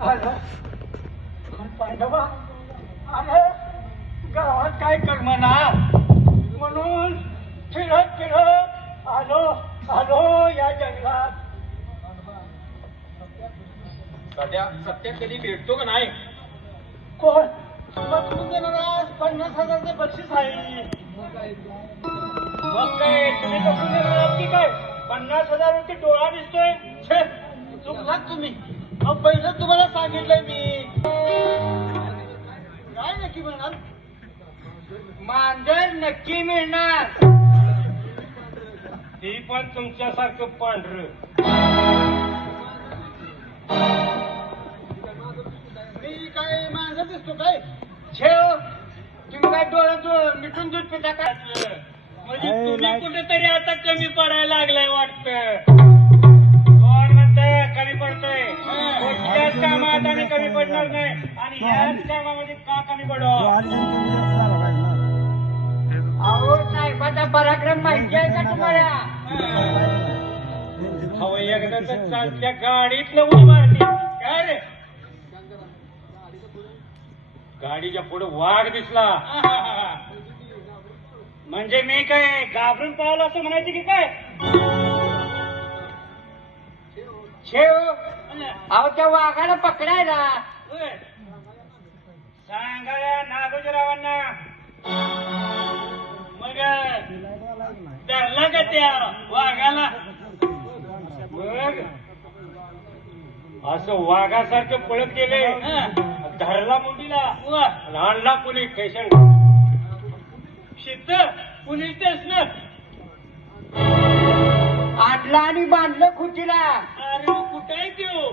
आलं पांडवा. अरे गावात काय करमणार म्हणून फिरत फिरत आलो आलो या जंगलात. सत्या कधी भेटतो का नाही? कोण पकडून देणार? 50,000चे बक्षीस आहे. मग काय तुम्ही पकडून देणार आहात की काय? 50,000 डोळा दिसतोय. छे चुकलात तुम्ही. पहिलं तुम्हाला सांगितलंय मी. काय नक्की मिळणार? मांजर नक्की मिळणार. ती पण तुमच्यासारखं पांढर. मी काय मांजर दिसतो काय? छेव तुम्ही काय डोळ्यात मिठून दूध पिता काय? म्हणजे तुम्ही कुठेतरी आता कमी पडायला लागलाय वाटतं. कोण म्हणतंय कमी पडतोय? कुठल्याच कामात आणि कमी पडणार नाही. आणि ह्याच कामामध्ये का कमी पडो? अहो साहेबाचा पराक्रम माहिती आहे का तुम्हाला? अहो एकदा तर चालत्या गाडीतलं उडी मारली. काय रे? गाडीच्या पुढे वाघ दिसला म्हणजे मी काय घाबरून पळालो असं म्हणायचं की काय? शेव अहो त्या वाघाला पकडायला सांगा या नागोजीरावांना. मग धरला का त्या वाघाला? मग असं वाघासारखं पळत गेले. धरला मुंडीला आणला पोलीस स्टेशन. शिस्त पोलीस स्टेशन आणला आणि बांधलं खुर्चीला. अरे कुठे आहे तो?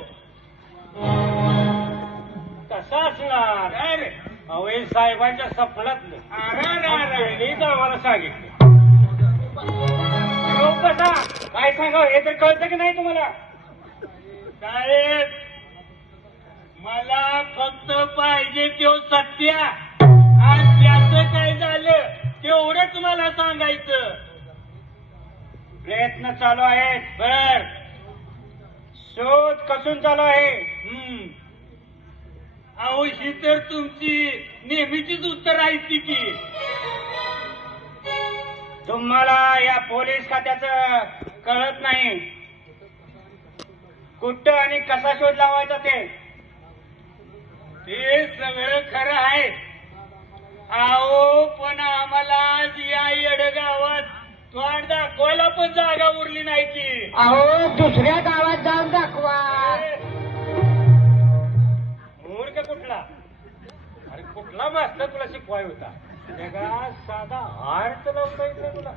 कसा असणार? अरे अवय साहेबांच्या सपनातलं. आम्हाला सांगितलं कसा काय सांगावं हे तर कळतं की नाही तुम्हाला? साहेब मला फक्त पाहिजे तो सत्य. आणि त्याचं काय झालं तेवढं तुम्हाला सांगायचं. प्रयत्न चालू आहेत. बर शोध कसून चालू आहे. अहो ही तर तुमची नेहमीचीच उत्तर आहेत की. तुम्हाला या पोलीस खात्याचं कळत नाही कुठं आणि कसा शोध लावायचा ते सगळं खरं आहे. अहो पण आम्हाला आज या येडगावात तोंड दाखवायला पण जागा उरली नाही की. अहो दुसऱ्या गावात जाऊन दाखवा. मूर्ख कुठला? अरे कुठला मास्तर तुला शिकवाय होता? जगा साधा हार्ट लावता येत तुला.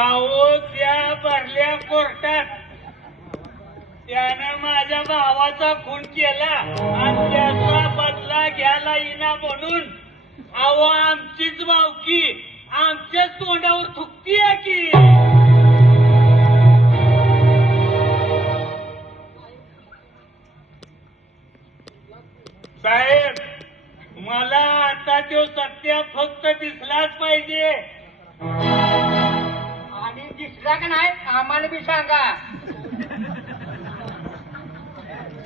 अहो त्या भरल्या कोर्टात त्यानं माझ्या भावाचा खून केला आणि त्याचा बदला घ्यायला येईना म्हणून अहो आमचीच भावकी आमच्याच तोंडावर थुकतीये की. साहेब मला आता तो सत्य फक्त दिसलाच पाहिजे. आणि दिसला का नाही आम्हाला बी सांगा.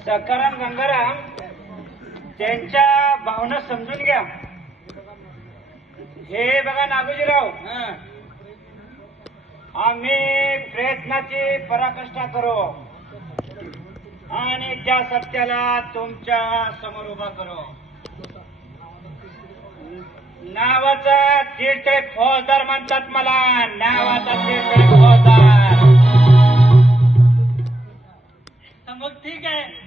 सकाराम गंगाराम त्यांच्या भावना समजून घ्या. हे बघा नागोजीराव आम्ही प्रयत्नाची पराकाष्ठा करू आणि त्या सत्याला तुमच्या समोर उभा करू. नावाचा तीर्थळे फौजदार म्हणतात मला. नावाचा तीर्थळे फौजदार. मग ठीक आहे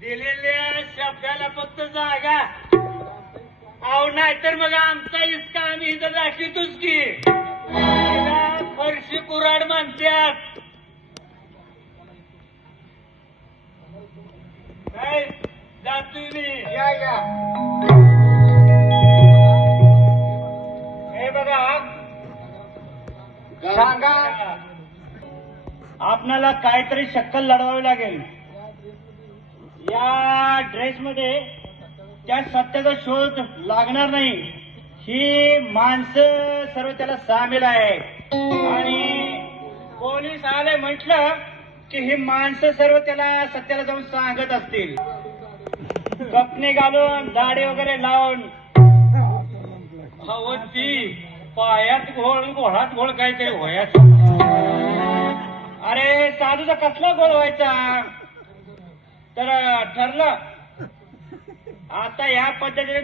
दिलेल्या शब्दाला फक्त जागा. अहो नाहीतर मग आमचा इसका आम्ही इथं दाखवतोच की. फरशी कुराड म्हणतात. काय जातोय मी. या हे बघा सांगा आपणाला काहीतरी शक्कल लढवावी लागेल. या ड्रेसमध्ये त्या सत्याचा शोध लागणार नाही. ही माणसं सर्व त्याला सामील आहे आणि पोलीस आले म्हटलं की ही माणसं सर्व त्याला सत्याला जाऊन सांगत असतील. कपने घालून दाढी वगैरे लावून हवं ती पायात घोळ घोळात घोळ काहीतरी होयाच. अरे साधूचा कसला घोळ व्हायचा. तर ठरलं आता या पद्धतीने